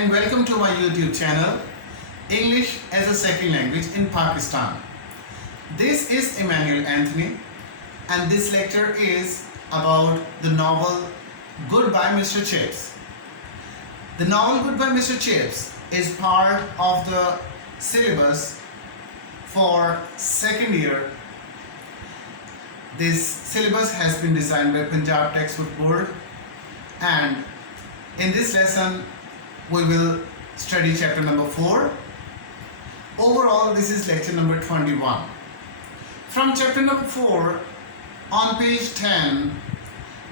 and welcome to my YouTube channel, English as a Second Language in Pakistan. This is Emmanuel Anthony and this lecture is about the novel Goodbye Mr. Chips. The novel Goodbye Mr. Chips is part of the syllabus for second year. This syllabus has been designed by Punjab Textbook Board, and in this lesson we will study chapter number 4. Overall, this is lecture number 21. From chapter number 4 on page 10,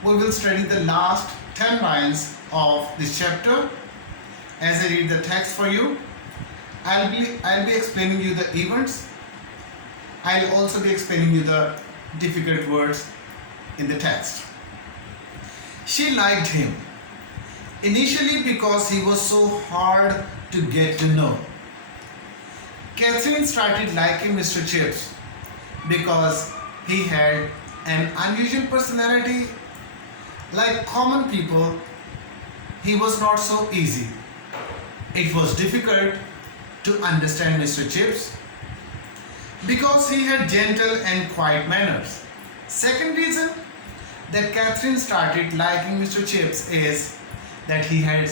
we will study the last 10 lines of this chapter. As I read the text for you, I'll be explaining you the events. I'll also be explaining you the difficult words in the text. She liked him initially because he was so hard to get to know. Catherine started liking Mr. Chips because he had an unusual personality. Like common people, he was not so easy. It was difficult to understand Mr. Chips because he had gentle and quiet manners. Second reason that Catherine started liking Mr. Chips is that he had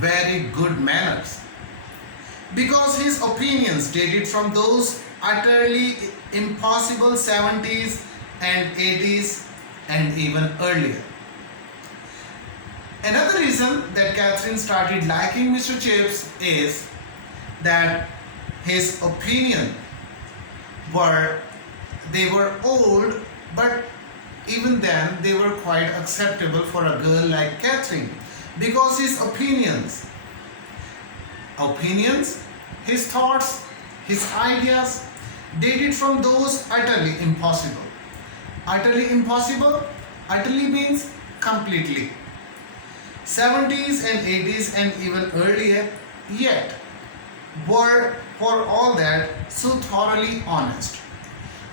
very good manners, because his opinions dated from those utterly impossible 70s and 80s and even earlier. Another reason that Catherine started liking Mr. Chips is that his opinions were old, but even then they were quite acceptable for a girl like Catherine, because his opinions, his thoughts, his ideas dated from those utterly impossible. Utterly impossible, utterly means completely. 70s and 80s and even earlier, yet were for all that so thoroughly honest.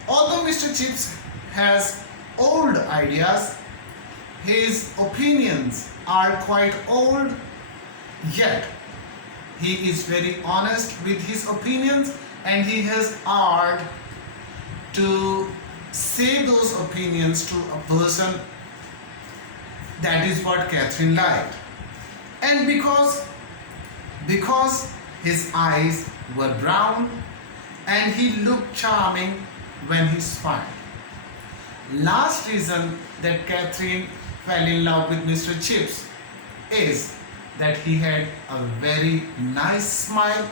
Although Mr. Chips has old ideas, his opinions are quite old, yet he is very honest with his opinions and he has art to say those opinions to a person. That is what Catherine liked. And because his eyes were brown and he looked charming when he smiled. Last reason that Catherine fell in love with Mr. Chips is that he had a very nice smile,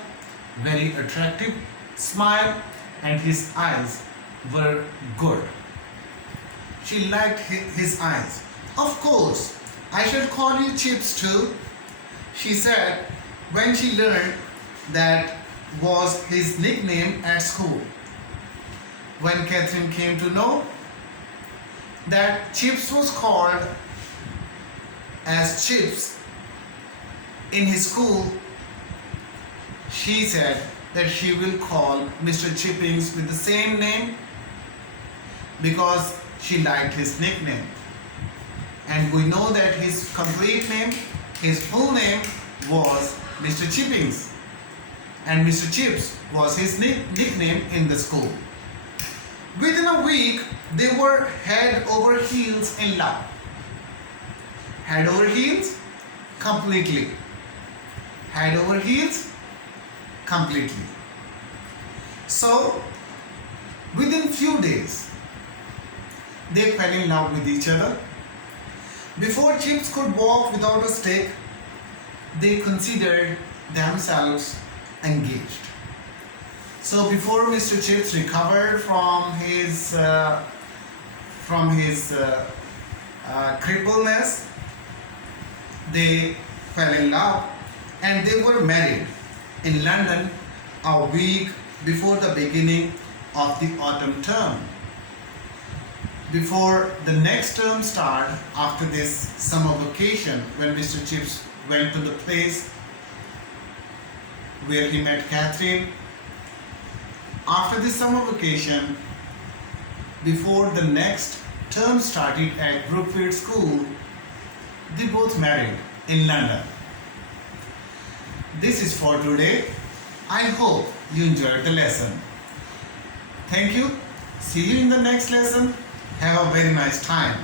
very attractive smile, and his eyes were good. She liked his eyes. Of course, I shall call you Chips too, she said when she learned that was his nickname at school. When Catherine came to know that Chips was called as Chips in his school, she said that she will call Mr. Chippings with the same name because she liked his nickname. And we know that his complete name, his full name was Mr. Chippings, and Mr. Chips was his nickname in the school. Within a week, they were head over heels in love. Head over heels? Completely. Head over heels? Completely. So, within few days, they fell in love with each other. Before Chips could walk without a stick, they considered themselves engaged. So before Mr. Chips recovered from his crippleness, they fell in love and they were married in London a week before the beginning of the autumn term. Before the next term started, after this summer vacation, when Mr. Chips went to the place where he met Catherine, after the summer vacation, before the next term started at Brookfield School, they both married in London. this is for today. I hope you enjoyed the lesson. Thank you. See you in the next lesson. Have a very nice time.